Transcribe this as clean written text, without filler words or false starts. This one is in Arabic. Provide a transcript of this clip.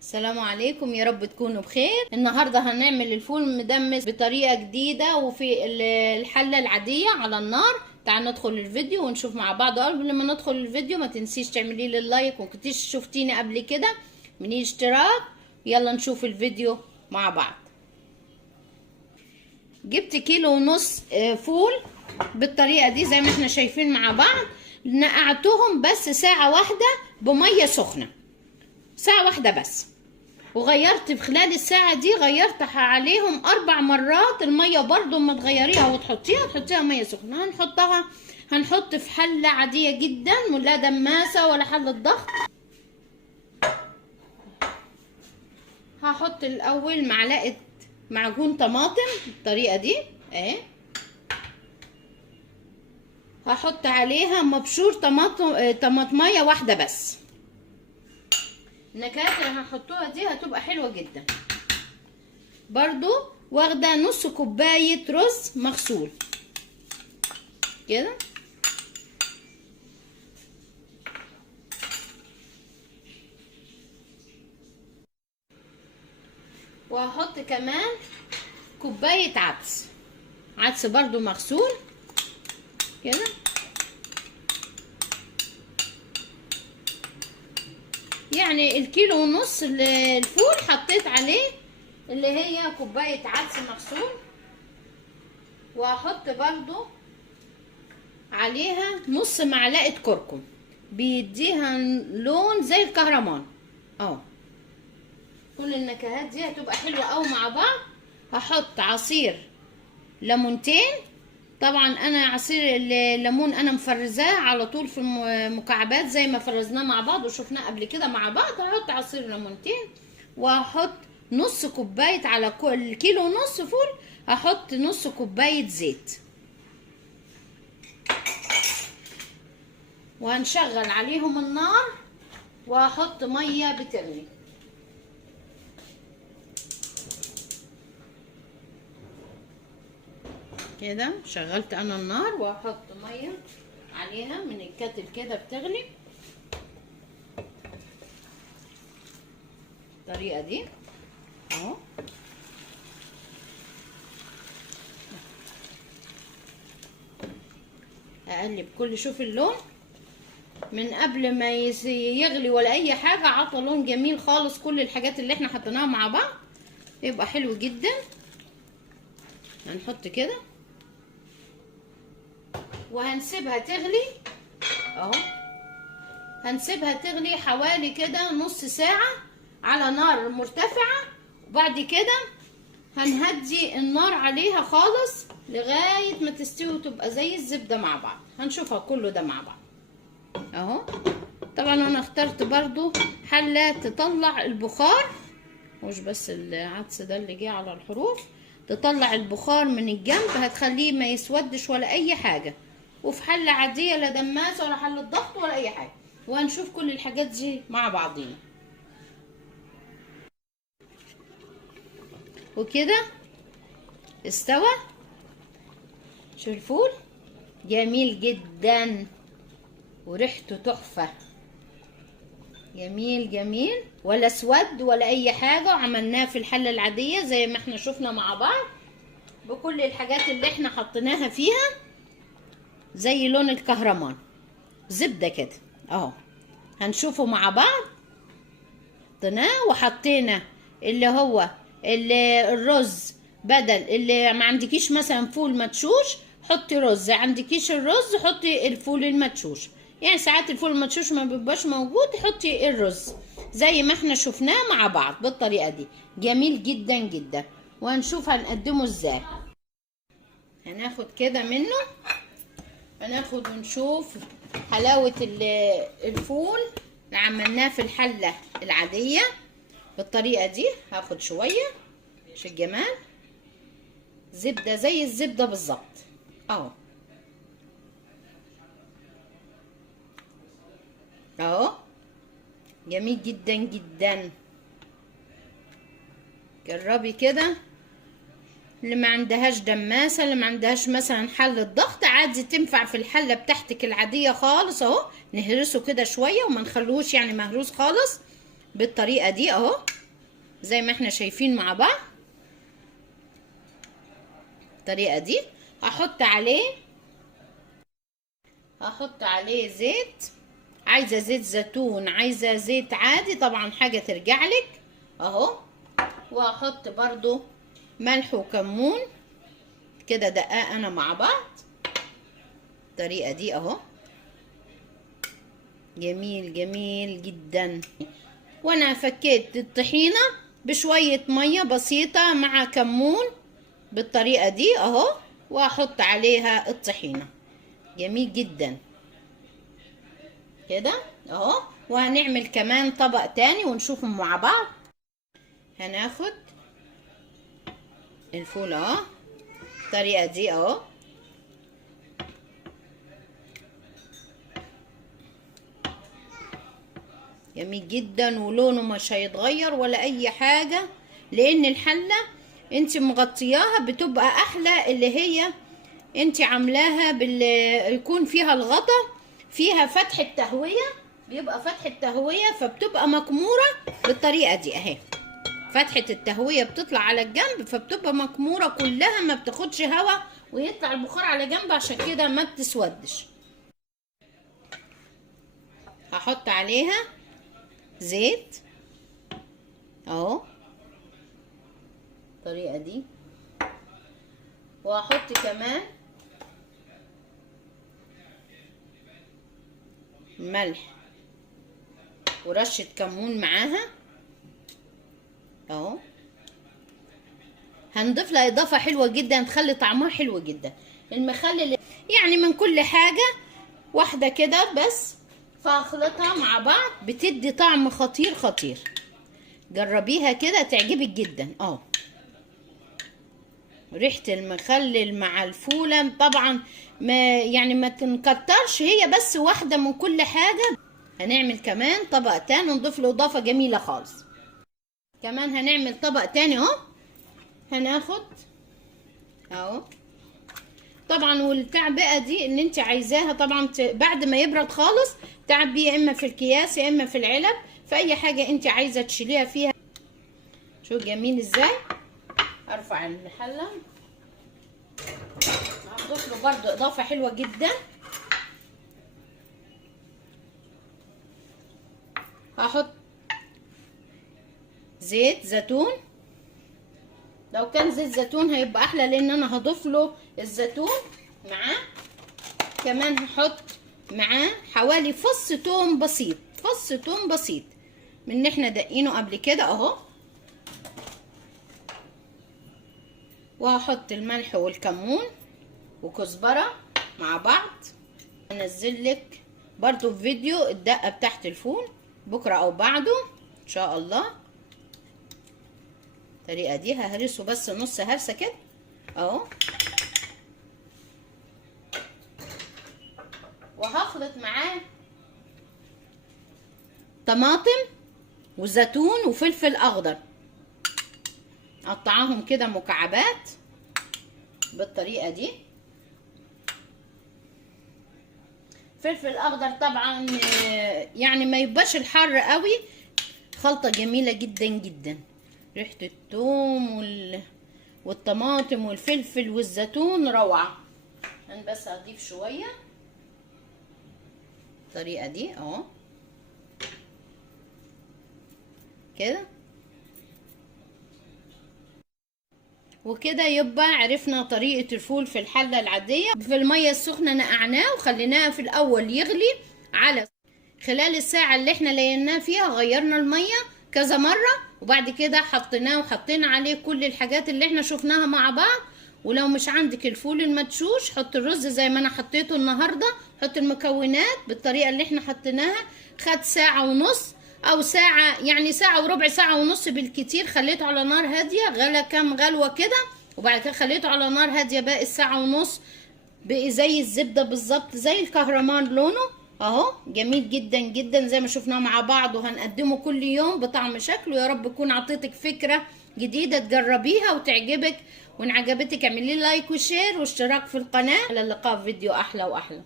السلام عليكم، يا رب تكونوا بخير. النهارده هنعمل الفول المدمس بطريقه جديده وفي الحله العاديه على النار. تعال ندخل الفيديو ونشوف مع بعض. قبل ما ندخل الفيديو ما تنسيش تعملي لي اللايك، وكنتيش شفتيني قبل كده من اشتراك. يلا نشوف الفيديو مع بعض. جبت 1.5 كيلو فول بالطريقه دي زي ما احنا شايفين مع بعض. نقعتهم بس ساعه واحده بميه سخنه، ساعة واحدة بس. وغيرت في خلال الساعة دي غيرت عليهم 4 مرات المية. برضو ما تغيريها وتحطيها مية سخنة. هنحط في حلة عادية جدا، لا دماسة ولا حلة ضغط. هحط الأول معلقة معجون طماطم بالطريقة دي اهي. هحط عليها مبشور طماطمية واحدة بس. النكهات اللي هنحطوها دي هتبقى حلوة جدا. برضو واخدة نص كوباية رز مغسول كده. وهحط كمان كوباية عدس برضو مغسول كده. يعني 1.5 كيلو الفول حطيت عليه اللي هي كوباية عدس مغسول. وهحط برضو عليها نص معلقة كركم، بيديها لون زي الكهرمان اهو. كل النكهات دي هتبقى حلوة اوي مع بعض. هحط عصير ليمونتين. طبعا انا عصير الليمون انا مفرزاه على طول في مكعبات زي ما فرزناه مع بعض وشفناه قبل كده مع بعض. هحط عصير ليمونتين. وهحط نص كوبايه على كل 1.5 كيلو فول. هحط نص كوبايه زيت. وهنشغل عليهم النار وهحط ميه بتغلي كده. شغلت انا النار وهحط ميه عليها من الكاتل كده بتغلي بالطريقه دي اهو. اقلب شوف اللون من قبل ما يغلي ولا اي حاجه، عطى لون جميل خالص. كل الحاجات اللي احنا حطيناها مع بعض يبقى حلو جدا. هنحط كده وهنسيبها تغلي اهو. هنسيبها تغلي حوالي كده نص ساعة على نار مرتفعة. وبعد كده هنهدي النار عليها خالص لغاية ما تستوي وتبقى زي الزبدة مع بعض. هنشوفها كله ده مع بعض اهو. طبعا انا اخترت برضو حلة تطلع البخار، مش بس العدس ده اللي جه على الحروف. تطلع البخار من الجنب، هتخليه ما يسودش ولا اي حاجة. وفي حلة عادية لا دماسة ولا حلة ضغط ولا اي حاجة. وهنشوف كل الحاجات دي مع بعضينا. وكده استوى. شوف الفول جميل جدا وريحته تحفة. جميل جميل ولا اسود ولا اي حاجة. وعملناه في الحلة العادية زي ما احنا شفنا مع بعض بكل الحاجات اللي احنا حطيناها فيها زي لون الكهرمان زبدة كده اهو. هنشوفه مع بعض. حطيناه وحطينا اللي هو الرز. بدل اللي ما عندكيش مثلا فول مدشوش حطي رز، عندكيش الرز حطي الفول المدشوش. يعني ساعات الفول المدشوش ما بيبقاش موجود، حطي الرز زي ما احنا شفناه مع بعض بالطريقة دي. جميل جدا جدا. وهنشوف هنقدمه ازاي. هناخد كده منه، هناخد ونشوف حلاوة الفول اللي عملناه في الحلة العادية بالطريقة دي. هاخد شوية عشان الجمال. زبدة زي الزبدة بالظبط اهو اهو. جميل جدا جدا. جربي كده. اللي ما عندهاش دماسة، اللي ما عندهاش مثلا حلة ضغط، عادي تنفع في الحلة بتاعتك العادية خالص اهو. نهرسه كده شوية وما نخلوهوش يعني مهروس خالص. بالطريقة دي اهو، زي ما احنا شايفين مع بعض الطريقة دي. هحط عليه زيت، عايزة زيت زيتون، عايزة زيت عادي، طبعا حاجة ترجعلك اهو. وهحط برضو ملح وكمون كده دققنا مع بعض الطريقة دي اهو. جميل جميل جدا. وانا فكيت الطحينة بشوية مية بسيطة مع كمون بالطريقة دي اهو، واحط عليها الطحينة. جميل جدا كده اهو. وهنعمل كمان طبق تاني ونشوفهم مع بعض. هناخد الفول اهو الطريقة دي اهو، جميل جدا، ولونه مش هيتغير ولا اي حاجة، لان الحلة انت مغطياها بتبقى احلى، اللي هي انت عاملاها يكون فيها الغطا، فيها فتحة تهوية، بيبقى فتحة تهوية فبتبقى مكمورة بالطريقة دي اهي. فتحة التهوية بتطلع على الجنب فبتبقى مكمورة كلها، ما بتاخدش هوا ويطلع البخار على جنب، عشان كده ما بتسودش. هحط عليها زيت اهو الطريقة دي، وهحط كمان ملح ورشة كمون معاها اهو. هنضيف لها اضافة حلوة جدا تخلي طعمها حلو جدا، المخلل يعني من كل حاجة واحدة كده بس، فاخلطها مع بعض بتدي طعم خطير خطير. جربيها كده تعجبك جدا اه. ريحة المخلل مع الفولة طبعا ما تنكترش، هي بس واحدة من كل حاجة. هنعمل كمان طبق تاني نضيف له اضافة جميلة خالص. كمان هنعمل طبق تاني اهو. هناخد اهو طبعا، والتعبئة دي اللي انت عايزاها طبعا بعد ما يبرد خالص تعبيه، يا اما في الكياس يا اما في العلب، في اي حاجة انت عايزة تشيليها فيها. شو جميل ازاي. ارفع الحلة، هضيف له برضو اضافة حلوة جدا. هحط زيت زيتون، لو كان زيت زيتون هيبقى احلى، لان انا هضيف له الزيتون معاه. كمان هحط معاه حوالي فص توم بسيط، فص توم بسيط من اللي احنا دقينه قبل كده اهو. وهحط الملح والكمون وكزبرة مع بعض. انزل لك برضو في فيديو الدقة بتاعت الفول بكرة او بعده ان شاء الله. الطريقة دي ههرسه بس نص هرسة كده اهو. وهخلط معاه طماطم وزيتون وفلفل اخضر، اقطعهم كده مكعبات بالطريقة دي. فلفل اخضر طبعا يعني ما يبقاش الحر قوي. خلطة جميلة جدا جدا، ريحة الثوم والطماطم والفلفل والزيتون روعة. انا بس هضيف شوية الطريقة دي اهو كده، وكده يبقى عرفنا طريقة الفول في الحلة العادية. في المية السخنة نقعناه وخليناه في الاول يغلي، على خلال الساعة اللي احنا ليناه فيها غيرنا المية كذا مرة، وبعد كده حطيناه وحطينا عليه كل الحاجات اللي احنا شفناها مع بعض. ولو مش عندك الفول المدشوش حط الرز زي ما انا حطيته النهاردة، حط المكونات بالطريقة اللي احنا حطيناها. خد ساعة ونص او ساعة، يعني ساعة وربع، ساعة ونص بالكتير. خليته على نار هادية، غلى كام غلوة كده، وبعد كده خليته على نار هادية باقي الساعة ونص، بقي زي الزبدة بالظبط، زي الكهرمان لونه اهو. جميل جدا جدا زي ما شفناه مع بعض، وهنقدمه كل يوم بطعم شكله. يا رب اكون عطيتك فكرة جديدة تجربيها وتعجبك، وان عجبتك اعملي لايك وشير واشتراك في القناة. على اللقاء في فيديو احلى واحلى.